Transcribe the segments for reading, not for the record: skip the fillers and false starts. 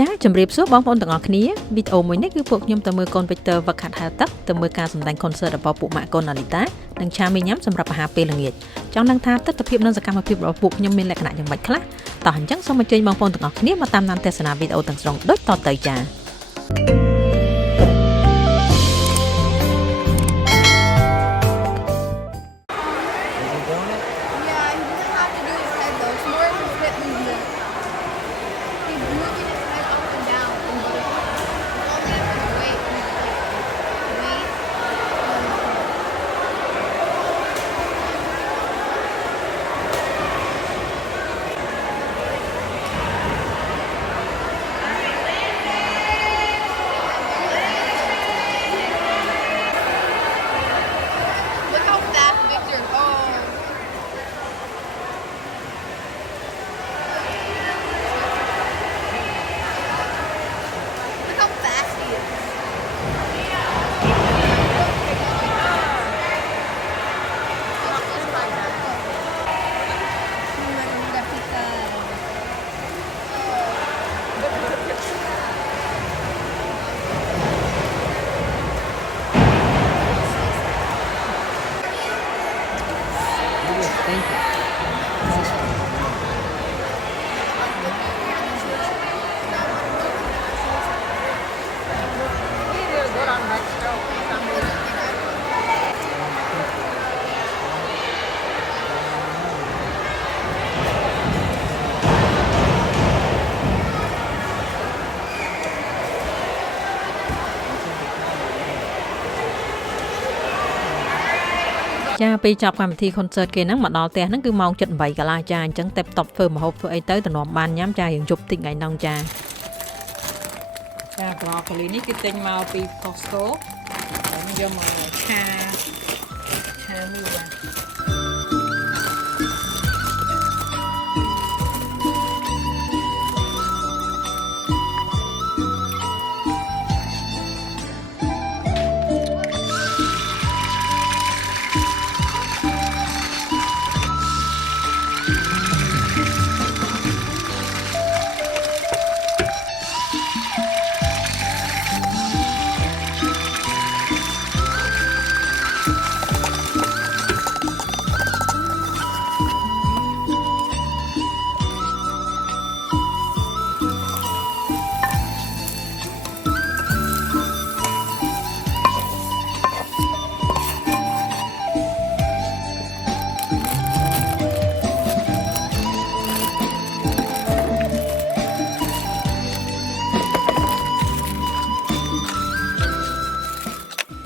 ចាជំរាបសួរបងប្អូនទាំងអស់គ្នាវីដេអូមួយនេះគឺពួកខ្ញុំទៅមើលកូនវិចទ័រវឹកហាត់ហៅទឹកទៅមើលការសម្ដែងកុនសឺតរបស់ពួកម៉ាក់កូនណាលីតានិងឆាមីញ៉ាំសម្រាប់អាហារពេលល្ងាចចង់ដឹងថាទស្សនវិជ្ជានិងសកម្មភាពរបស់ពួកខ្ញុំមានលក្ខណៈយ៉ាងម៉េចខ្លះតោះអញ្ចឹងសូមអញ្ជើញបងប្អូនទាំងអស់គ្នាមកតាមដានទស្សនាវីដេអូទាំងស្រុងដូចតទៅចាចាពេលចាប់កម្មវិធី concert គេហ្នឹងមកដល់ផ្ទះហ្នឹងគឺម៉ោង 7:08 កន្លះចាអញ្ចឹងតែតបធ្វើម្ហូបធ្វើអីទៅតំណមបានញ៉ាំចាយើងជប់តិចថ្ងៃហ្នឹងចាប្រកូលីនេះគឺទិញមកពី Costco ហើយយកមកឆាមី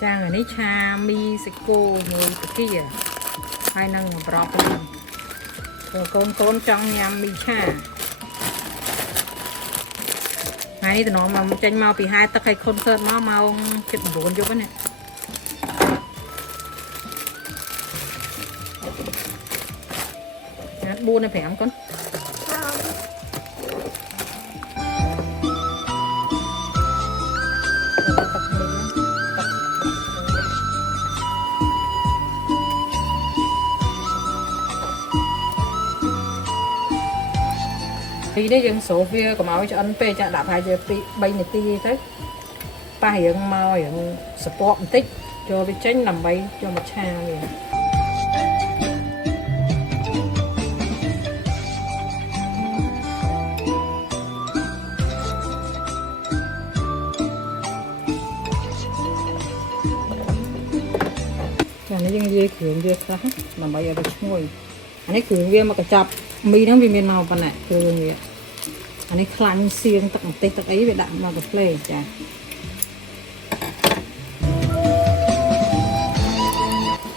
ចានេះឆាមីសាច់គោមួយតាគីហើយនឹងប្រប់វិញកូនចង់ញ៉ាំមីឆាថ្ងៃនេះតំណមកចេញមកពីហែទឹកឲ្យខុនសឺតមកម៉ោង 7:09 យប់ហ្នឹង4 đến 5 con thì đấy dân số phía của máu cho ăn pe cho đạp hai giờ bay này ti thế ba hiện mau hiện sport một tích cho bị tránh nằm bay cho một cha vậy cho nó dân dê khưởng dê khác nằm bay ở bên ngồi anh ấy khưởng dê mà cả chập mì nó vì miền màu phần này khưởng vậy anh ấy khăn xiên tắc một tê tắc ấy về đạm mà cái play chả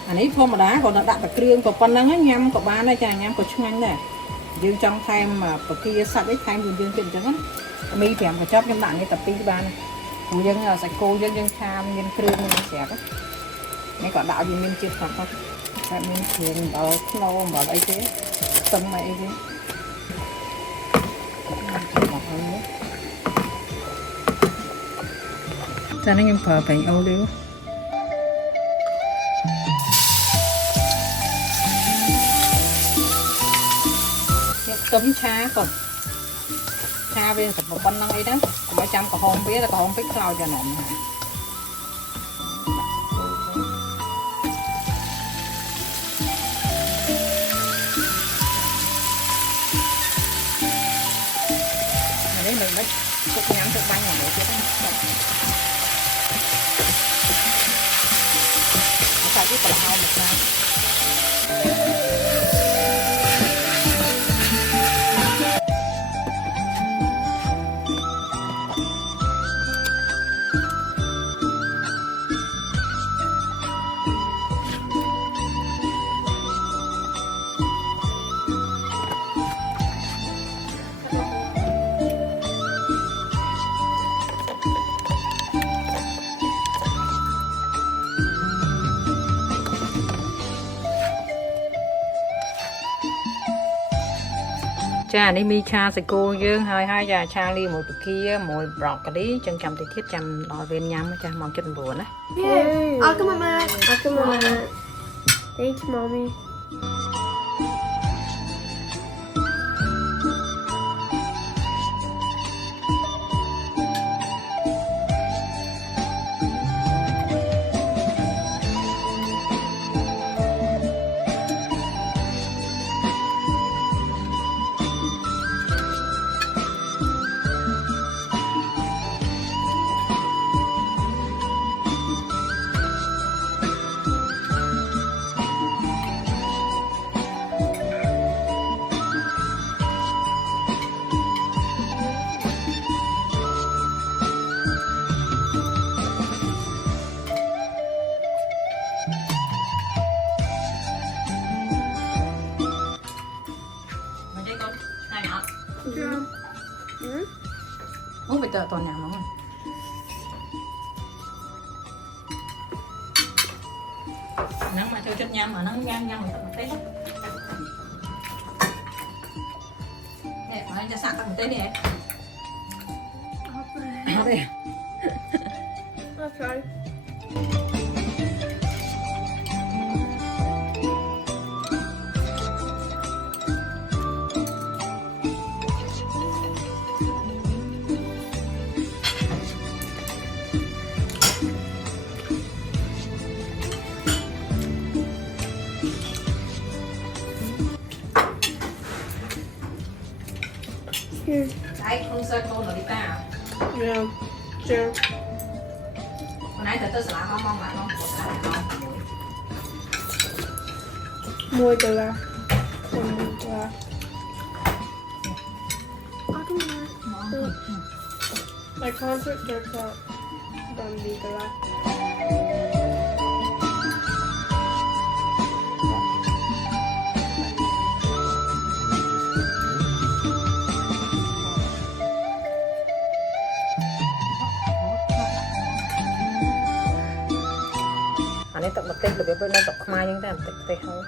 anh ấy không mà đá còn đạm bạc riêng còn con nắng nhâm của ba này chả nhâm của chung anh này dương trong thêm mà bậc kia sạch ấy thêm dương tiền chẳng mi thèm mà chóp trong đạn như tập pi ba này của dân sạch cô dân tham dân riêng dân xẹp á mấy quả đạo gì mình chưa thật không tại mình thường bảo lâu bảo ấy thế tâm mày thế sao nó nhưng phở phải ô liu tấm trà còn cha viên thịt một con năng ấy đó mà chăm cả hôm biết là cả hôm biết sao cho nè đấy mình mới cục nhắm cục bánh này để chứ phải biết cả hai một cái cha đi mi cha sẽ cô dương hai già cha li một kia một bọc cái đi chân chầm thì thiết chầm nói bên nhắm cha mong chân buồn đấy. Yeah, I'll come on, Matt. I'll come on, Matt. Thanks, mommy. Muốn phải tờ toàn nhà món rồi. Nắng mà chơi chất nhám mà nắng nhám nhám mà tập một tết. Nè, nói cho sẵn tập một tết đi em. Đây. Okay. Đấy, không sơ cô rồi đi ta à? Yeah, sure. Hồi nãy tôi sẽ làm mong lại không? Tôi sẽ làm không? More the left. I'll come on. My concert starts at from the left. Anh ấy tập một tết là biết bên đây tập khmer nhưng ta tập tết thôi.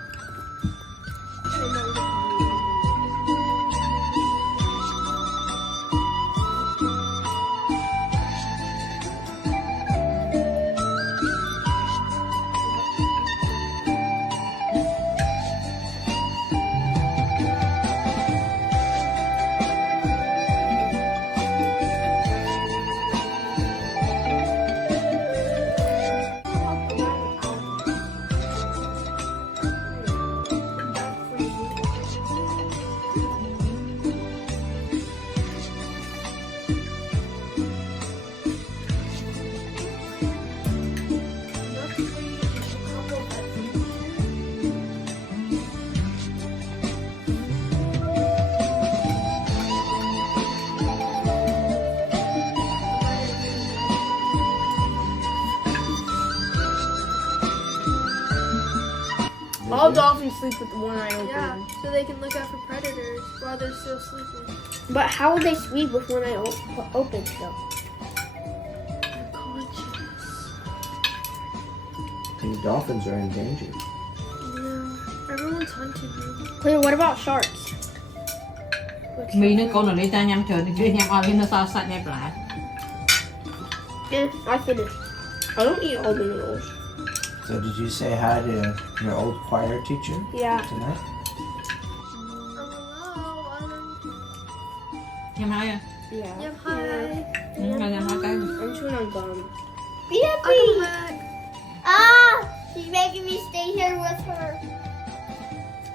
All dolphins sleep with one eye open. Yeah, so they can look out for predators while they're still sleeping. But how would they sleep with one eye open though? They're conscious. And dolphins are endangered. Yeah, everyone's hunting them. Wait, what about sharks? Mì nó con ở đây ta nhắm chờ thì kia nhắm ở bên nó sao sạch nhẹp lại. Yeah, I finished. I don't eat all the noodles. So did you say hi to your old choir teacher Yeah. tonight? Hello, Nhâm hai à? Yeah. Yep, hi. Nhâm hai cái. I'm chewing on gum. I'll come back. Ah, she's making me stay here with her.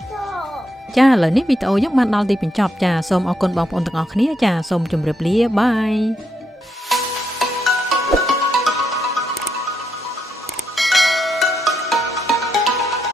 Stop. ចាឥឡូវនេះវីដេអូយើងបានដល់ទីបញ្ចប់ចាសូមអរគុណបងប្អូនទាំងអស់គ្នាចាសូមជម្រាបលាបាយ